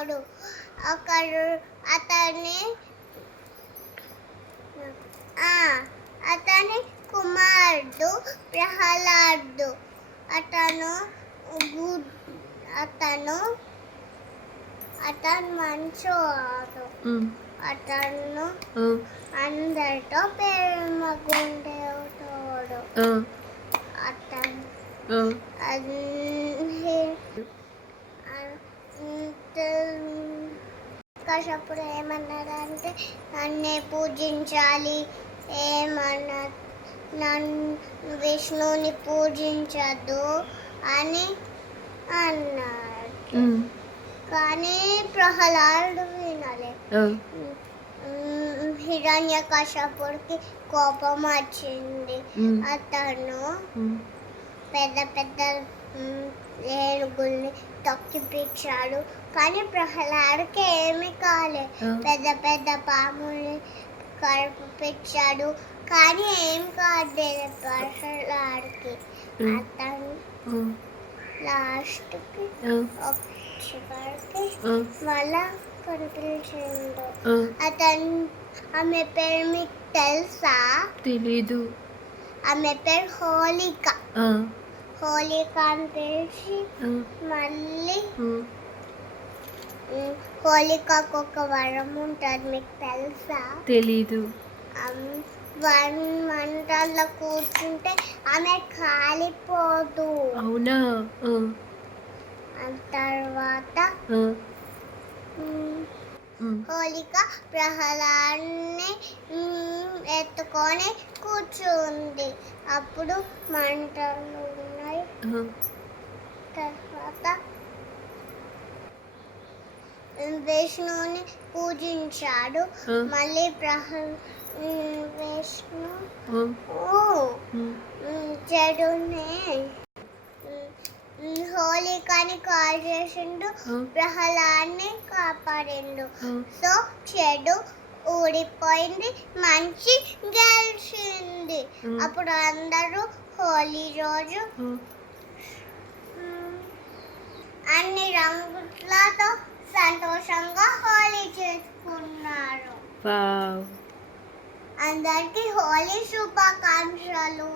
ఉంటాడు. అక్కడ అతని కుమారుడు ప్రహ్లాదుడు. అతను మంచోడు. అతను అందరితో ప్రేమగుండేవాడు. కశ్యపుడు ఏమన్నాడంటే నన్నే పూజించాలి, విష్ణుని పూజించద్దు అని అన్నాడు. కానీ ప్రహ్లాదుడు వినలే. హిరణ్యకశ్యపుడికి కోపం వచ్చింది. అతను పెద్ద పెద్ద ఏనుగుల్ని తొక్కిపించాడు. కానీ ప్రహ్లాదుడికి ఏమి కాలే. పెద్ద పెద్ద పాముల్ని కరిపించాడు. కానీ ఏం కాలేదు ప్రహ్లాదుడికి. అతను లాస్ట్కి చివరికి మళ్ళా కనిపించిండు. ఆమె పేరు మీకు తెలుసా? తెలీదు. ఆమె పేరు హోళిక. హోళిక అని పిలిచి మళ్ళీ హోళికకు ఒక వరం ఉంటుంది, మీకు తెలుసా? తెలీదు. మంటల్లో కూర్చుంటే ఆమె కాలిపోదు. అవునా? తర్వాత హోళిక ప్రహ్లాదుని ఎత్తుకొని కూర్చుంది. అప్పుడు మంటలు ఉన్నాయి. తర్వాత విష్ణుని పూజించాడు. మళ్ళీ విష్ణు చెడుని హోళికని కాల్ చేసిండు, ప్రహ్లాదుని కాపాడిండు. సో చెడు ఊడిపోయింది, మంచి గెలిచింది. అప్పుడు అందరూ హోలీ రోజు అన్ని రంగులతో సంతోషంగా హోలీ చేసుకున్నారు. అందరికీ హోలీ శుభాకాంక్షలు.